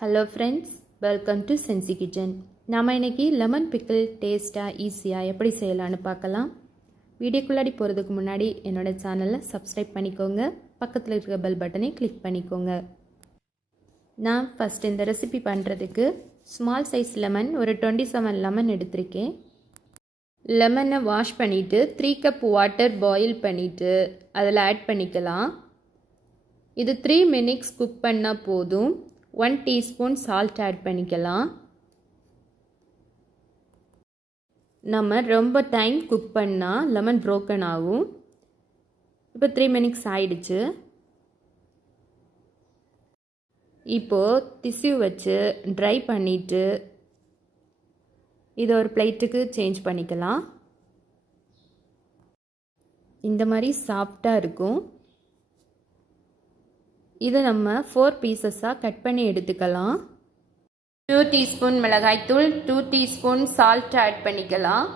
Hello friends, welcome to Sensi kitchen. நாம் இன்றைக்கி lemon pickle டேஸ்ட்டாக ஈஸியாக எப்படி செய்யலான்னு பார்க்கலாம். வீடியோக்குள்ளாடி போகிறதுக்கு முன்னாடி என்னோடய சேனலை சப்ஸ்கிரைப் பண்ணிக்கோங்க, பக்கத்தில் இருக்கிற பெல் பட்டனை கிளிக் பண்ணிக்கோங்க. நான் ஃபஸ்ட் இந்த ரெசிபி பண்ணுறதுக்கு ஸ்மால் சைஸ் லெமன் ஒரு 27 லெமன் எடுத்திருக்கேன். லெமனை வாஷ் பண்ணிவிட்டு 3 கப் வாட்டர் பாயில் பண்ணிவிட்டு அதில் ஆட் பண்ணிக்கலாம். இது 3 மினிட்ஸ் குக் பண்ணால் போதும். 1 டீஸ்பூன் சால்ட் ஆட் பண்ணிக்கலாம். நம்ம ரொம்ப டைம் குக் பண்ணால் லெமன் ப்ரோக்கன் ஆகும். இப்போ 3 மினிட்ஸ் ஆயிடுச்சு. இப்போது டிஷ்யூ வச்சு ட்ரை பண்ணிவிட்டு இதை ஒரு பிளேட்டுக்கு சேஞ்ச் பண்ணிக்கலாம். இந்த மாதிரி சாஃப்டாக இருக்கும். இதை நம்ம 4 பீசஸாக கட் பண்ணி எடுத்துக்கலாம். 2 டீஸ்பூன் மிளகாய்த்தூள், 2 டீஸ்பூன் சால்ட் ஆட் பண்ணிக்கலாம்.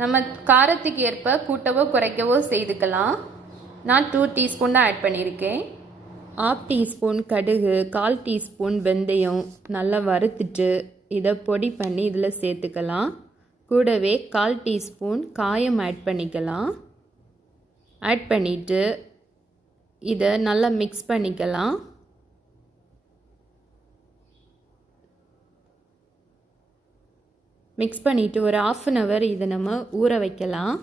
நம்ம காரத்துக்கு ஏற்ப கூட்டவோ குறைக்கவோ செய்துக்கலாம். நான் 2 டீஸ்பூன் தான் ஆட் பண்ணியிருக்கேன். 1/2 டீஸ்பூன் கடுகு, 1/4 டீஸ்பூன் வெந்தயம் நல்லா வறுத்துட்டு இதை பொடி பண்ணி இதில் சேர்த்துக்கலாம். கூடவே 1/4 டீஸ்பூன் காயம் ஆட் பண்ணிக்கலாம். ஆட் பண்ணிவிட்டு இதை நல்லா மிக்ஸ் பண்ணிக்கலாம். மிக்ஸ் பண்ணிவிட்டு ஒரு 1/2 ஹவர் இதை நம்ம ஊற வைக்கலாம்.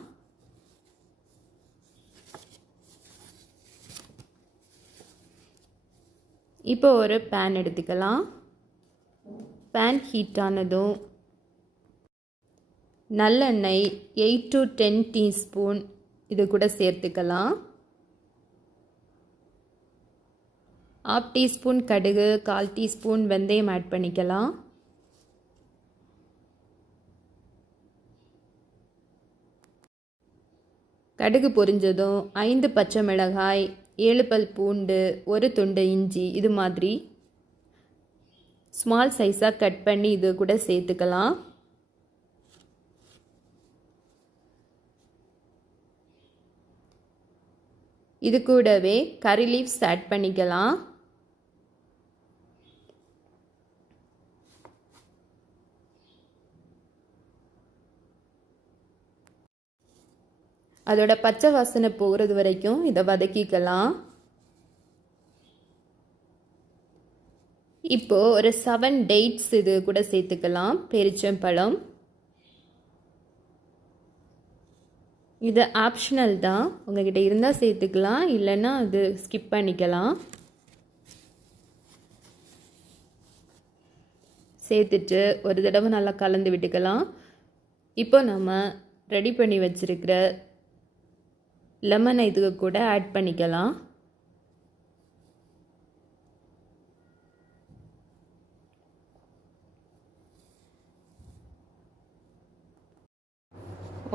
இப்போ ஒரு பேன் எடுத்துக்கலாம். பேன் ஹீட் ஆனதும் நல்லெண்ணெய் 8 to 10 டீஸ்பூன் இது கூட சேர்த்துக்கலாம். 1/2 டீஸ்பூன் கடுகு, 1/4 டீஸ்பூன் வெந்தயம் ஆட் பண்ணிக்கலாம். கடுகு பொரிஞ்சதும் 5 பச்சை மிளகாய், 7 பல் பூண்டு, 1 துண்டு இஞ்சி இது மாதிரி ஸ்மால் சைஸாக கட் பண்ணி இது கூட சேர்த்துக்கலாம். இது கூடவே கறி லீவ்ஸ் ஆட் பண்ணிக்கலாம். அதோட பச்சை வாசனை போகிறது வரைக்கும் இதை வதக்கிக்கலாம். இப்போது ஒரு 7 டேட்ஸ் இது கூட சேர்த்துக்கலாம். பேரிச்சம்பழம் இது ஆப்ஷனல் தான், உங்கள்கிட்ட இருந்தால் சேர்த்துக்கலாம், இல்லைன்னா அது ஸ்கிப் பண்ணிக்கலாம். சேர்த்துட்டு ஒரு தடவை நல்லா கலந்து விட்டுக்கலாம். இப்போ நம்ம ரெடி பண்ணி வச்சுருக்கிற லெமனை இதுக்கு கூட ஆட் பண்ணிக்கலாம்.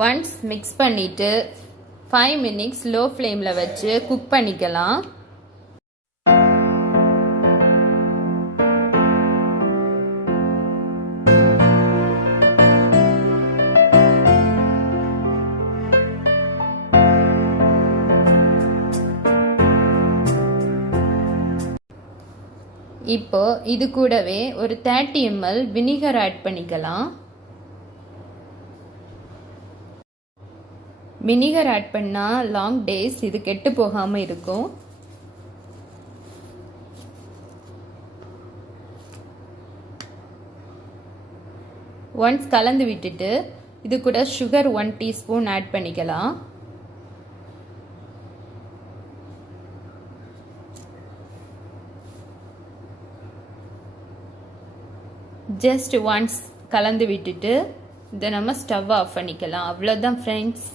ஒன்ஸ் மிக்ஸ் பண்ணிவிட்டு 5 மினிட்ஸ் லோ ஃப்ளேமில் வச்சு குக் பண்ணிக்கலாம். இப்போ இது கூடவே ஒரு 30 ml வினிகர் ஆட் பண்ணிக்கலாம். வினிகர் ஆட் பண்ணால் லாங் டேஸ் இது கெட்டு போகாமல் இருக்கும். ஒன்ஸ் கலந்து விட்டுட்டு இது கூட சுகர் 1 டீஸ்பூன் ஆட் பண்ணிக்கலாம். ஜஸ்ட் ஒன்ஸ் கலந்து விட்டுட்டு இதை நம்ம ஸ்டவ் ஆஃப் பண்ணிக்கலாம். அவ்வளோதான் ஃப்ரெண்ட்ஸ்.